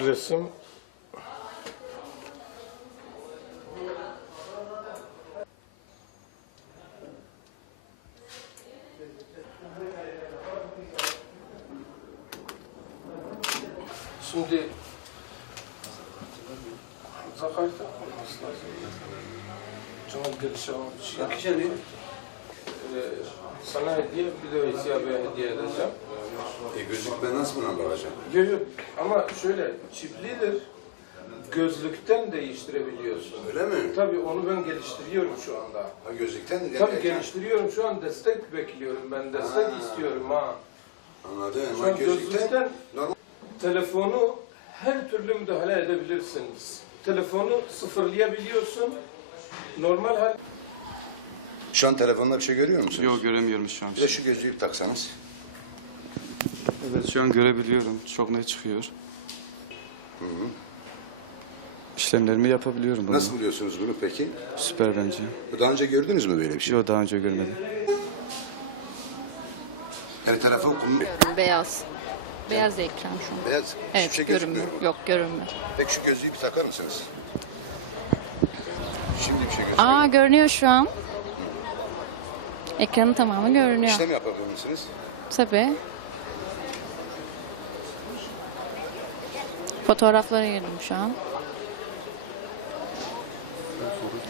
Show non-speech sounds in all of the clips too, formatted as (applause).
resim Şimdi Zakar'da olması lazım. Cumhur girişi olmuş. Ee, sana hediye bir de Veysel Bey'e hediye edeceğim. E gözlük ben nasıl buna bakacağım? Yok yok ama şöyle çiplidir. Gözlükten değiştirebiliyorsun. Öyle mi? Tabii onu ben geliştiriyorum şu anda. Ha gözlükten de Tabii geliştiriyorum şu an destek bekliyorum ben destek Ha. istiyorum ha. Anladım Şu ama an gözlükten gözlükten normal. telefonu her türlü müdahale edebilirsiniz. Telefonu sıfırlayabiliyorsun. Normal hal Şu an telefonda bir şey görüyor musunuz? Yok göremiyorum şu an. Bir de şu gözlüğü bir taksanız. Evet şu an görebiliyorum. Çok net çıkıyor. İşlemlerimi yapabiliyorum bunu. Nasıl buluyorsunuz bunu peki? Süper bence. Daha önce gördünüz mü böyle bir şey? Yok daha önce görmedim. Yani telefon kum... Beyaz. Beyaz ekran şu an. Beyaz. Evet şey görünmüyor. Yok görünmüyor. Peki şu gözlüğü bir takar mısınız? Şimdi bir şey gözüküyor. Aa görünüyor şu an. Ekranın tamamı görünüyor. İşlem yapabilir misiniz? Tabii. Fotoğraflara girdim şu an.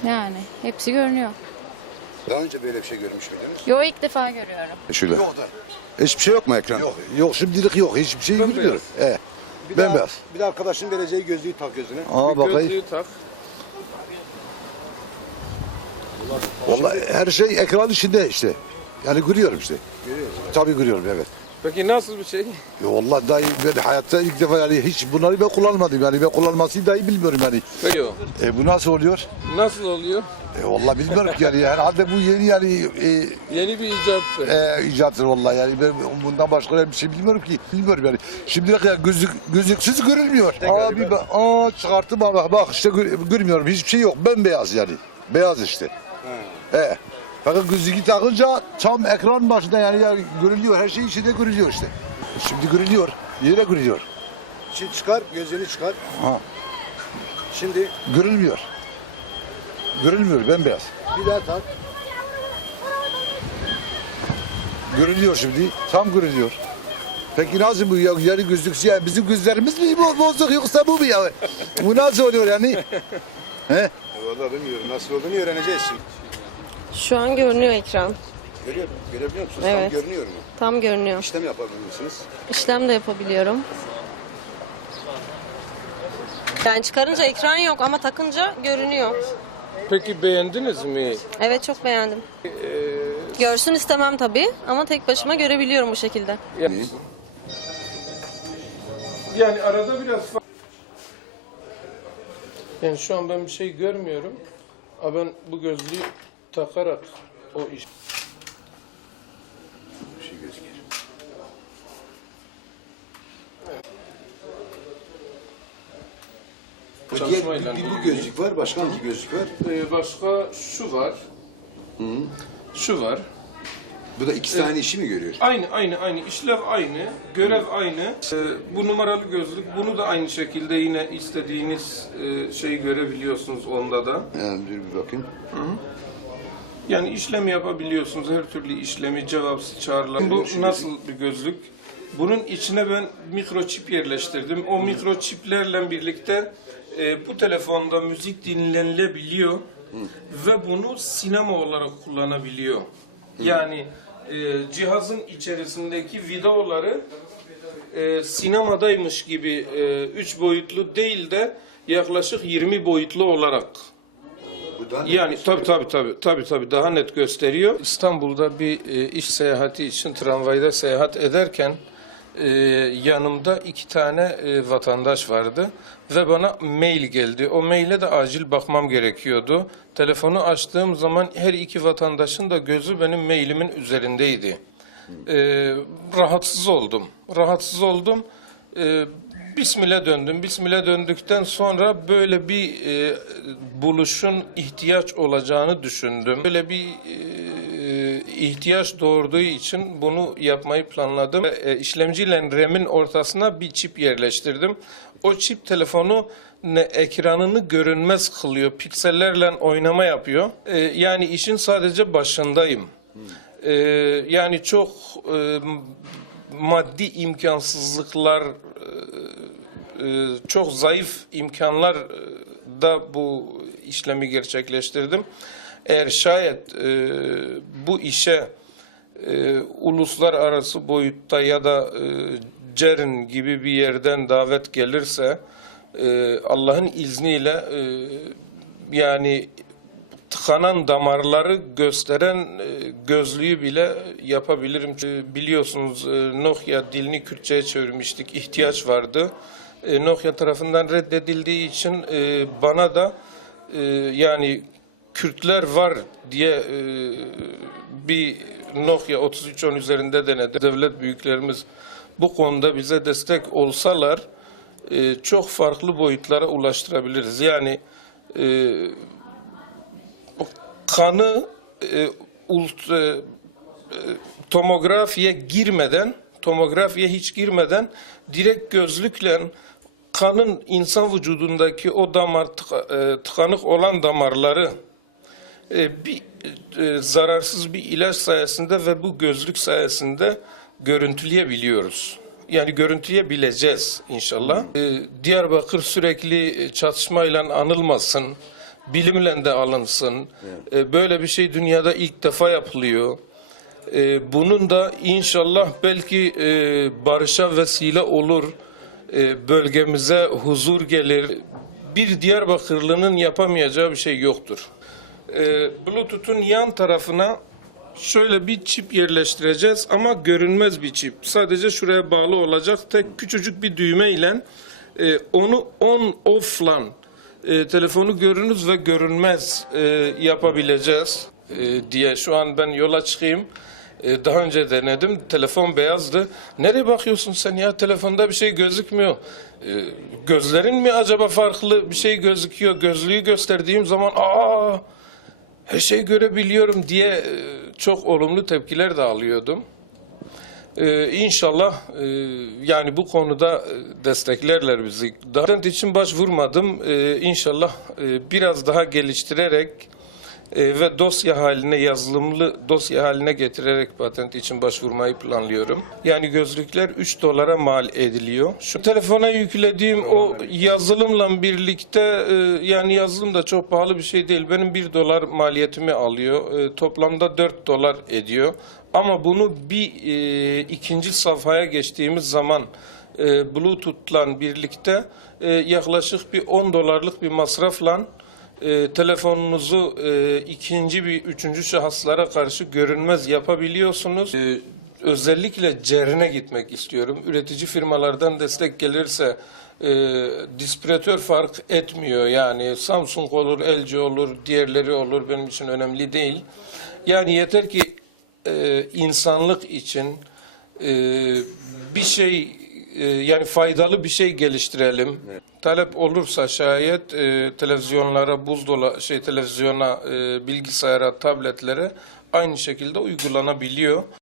Yani hepsi görünüyor. Daha önce böyle bir şey görmüş müydünüz? Yo ilk defa görüyorum. Şurada. Yok da. Hiçbir şey yok mu ekran? Yok, yok şimdilik yok. Hiçbir şey Bembeyaz. bilmiyorum. He. Bir Bembeyaz. Daha, bir de arkadaşın vereceği gözlüğü tak gözüne. Aa bir bakayım. gözlüğü tak. Vallahi her şey ekran içinde işte. Yani görüyorum işte. Tabii görüyorum evet. Peki nasıl bir şey? Ya vallahi dahi ben hayatta ilk defa yani hiç bunları ben kullanmadım. Yani ben kullanmasını dahi bilmiyorum yani. Peki E bu nasıl oluyor? nasıl oluyor? E vallahi bilmiyorum ki yani. Herhalde bu yeni yani e, Yeni bir icat. e, icattır vallahi yani ben bundan başka bir şey bilmiyorum ki. Bilmiyorum yani. Şimdiye kadar gözlük, gözlüksüz görülmüyor. Abi bak, aa çıkarttım bak bak işte gör- görmüyorum hiçbir şey yok. Bembeyaz yani. Beyaz işte. He. Fakat gözlüğü takınca tam ekran başında yani, yani görülüyor. Her şey içinde görülüyor işte. Şimdi görülüyor. Yine görülüyor. Şimdi çıkar, gözlüğünü çıkar. Ha. Şimdi Görülmüyor. Görülmüyor bembeyaz. bir daha tak. Görülüyor şimdi. Tam görülüyor. Peki nasıl bu ya? Yani gözlüksüz yani bizim gözlerimiz mi bo- bozuk yoksa bu mu ya? Bu nasıl oluyor yani? (laughs) He? Vallahi bilmiyorum. Nasıl olduğunu öğreneceğiz şimdi. Şu an görünüyor ekran. Görüyor, görebiliyor musunuz? Evet. Tam görünüyor mu? Tam görünüyor. İşlem yapabilir misiniz? İşlem de yapabiliyorum. Yani çıkarınca ekran yok ama takınca görünüyor. Peki beğendiniz mi? Evet çok beğendim. Görsün istemem tabii ama tek başıma görebiliyorum bu şekilde. Yani, yani arada biraz Yani şu an ben bir şey görmüyorum. Ama ben bu gözlüğü takarak o iş Bir şey gözüküyor. Bu diğer, bir, bu gözlük var, başka hangi gözlük var? Ee, başka şu var. Şu var. Bu da iki tane işi mi görüyor? Aynı aynı aynı işlev aynı, görev aynı. Ee, bu numaralı gözlük bunu da aynı şekilde yine istediğiniz e, şeyi görebiliyorsunuz onda da. Yani dur bir bakayım. Yani işlem yapabiliyorsunuz. Her türlü işlemi cevapsız çağrılar. Bu nasıl bir gözlük? Bunun içine ben mikroçip yerleştirdim. O mikroçiplerle birlikte e, bu telefonda müzik dinlenilebiliyor ve bunu sinema olarak kullanabiliyor. Yani e, cihazın içerisindeki videoları e, sinemadaymış gibi e, üç boyutlu değil de yaklaşık 20 boyutlu olarak Bu da yani tabii tabii tabii tabii tabii daha net gösteriyor. İstanbul'da bir e, iş seyahati için tramvayda seyahat ederken e, yanımda iki tane e, vatandaş vardı ve bana mail geldi. O maile de acil bakmam gerekiyordu. Telefonu açtığım zaman her iki vatandaşın da gözü benim mailimin üzerindeydi. E, rahatsız oldum. Rahatsız oldum. E, Bismillah döndüm. Bismillah döndükten sonra böyle bir e, buluşun ihtiyaç olacağını düşündüm. Böyle bir e, ihtiyaç doğurduğu için bunu yapmayı planladım. E, işlemciyle RAM'in ortasına bir çip yerleştirdim. O çip telefonu ne ekranını görünmez kılıyor. Piksellerle oynama yapıyor. E, yani işin sadece başındayım. E, yani çok e, maddi imkansızlıklar çok zayıf imkanlar e, da bu işlemi gerçekleştirdim. Eğer şayet e, bu işe e, uluslararası boyutta ya da e, CERN gibi bir yerden davet gelirse e, Allah'ın izniyle e, yani tıkanan damarları gösteren e, gözlüğü bile yapabilirim. E, Biliyorsunuz e, Nokia dilini Kürtçe'ye çevirmiştik. ihtiyaç vardı. E, Nokia tarafından reddedildiği için e, bana da e, yani Kürtler var diye bir Nokia 3310 üzerinde denedi. Devlet büyüklerimiz bu konuda bize destek olsalar çok farklı boyutlara ulaştırabiliriz. Yani kanı e, tomografiye girmeden, tomografiye hiç girmeden direkt gözlükle kanın insan vücudundaki o damar e, tıkanık olan damarları e, bir e, zararsız bir ilaç sayesinde ve bu gözlük sayesinde görüntüleyebiliyoruz. Yani görüntüleyebileceğiz inşallah. Diyarbakır sürekli çatışmayla anılmasın, bilimle de alınsın. Böyle bir şey dünyada ilk defa yapılıyor. E, bunun da inşallah belki e, barışa vesile olur. E, bölgemize huzur gelir. Bir Diyarbakırlı'nın yapamayacağı bir şey yoktur. E, Bluetooth'un yan tarafına şöyle bir çip yerleştireceğiz ama görünmez bir çip. Sadece şuraya bağlı olacak tek küçücük bir düğme ile e, onu on off'lan e, telefonu görünüz ve görünmez e, yapabileceğiz e, diye şu an ben yola çıkayım. E, daha önce denedim. Telefon beyazdı. Nereye bakıyorsun sen ya? Telefonda bir şey gözükmüyor. E, gözlerin mi acaba farklı bir şey gözüküyor? Gözlüğü gösterdiğim zaman aa her şeyi görebiliyorum diye e, çok olumlu tepkiler de alıyordum. Ee, inşallah e, yani bu konuda desteklerler bizi. Daha için başvurmadım. Ee, inşallah e, biraz daha geliştirerek e, ve dosya haline yazılımlı dosya haline getirerek patent için başvurmayı planlıyorum. Yani gözlükler 3 dolara mal ediliyor. Şu telefona yüklediğim o yazılımla birlikte e, yani yazılım da çok pahalı bir şey değil. Benim 1 dolar maliyetimi alıyor. E, toplamda 4 dolar ediyor. Ama bunu bir e, ikinci safhaya geçtiğimiz zaman e, Bluetooth'la birlikte yaklaşık bir 10 dolarlık bir masrafla e, telefonunuzu e, ikinci bir üçüncü şahıslara karşı görünmez yapabiliyorsunuz. E, özellikle CERN'e gitmek istiyorum. Üretici firmalardan destek gelirse e, distribütör fark etmiyor. Yani Samsung olur, LG olur, diğerleri olur benim için önemli değil. Yani yeter ki e, insanlık için e, bir şey e, yani faydalı bir şey geliştirelim. Talep olursa şayet e, televizyonlara, buzdola şey televizyona, e, bilgisayara, tabletlere aynı şekilde uygulanabiliyor.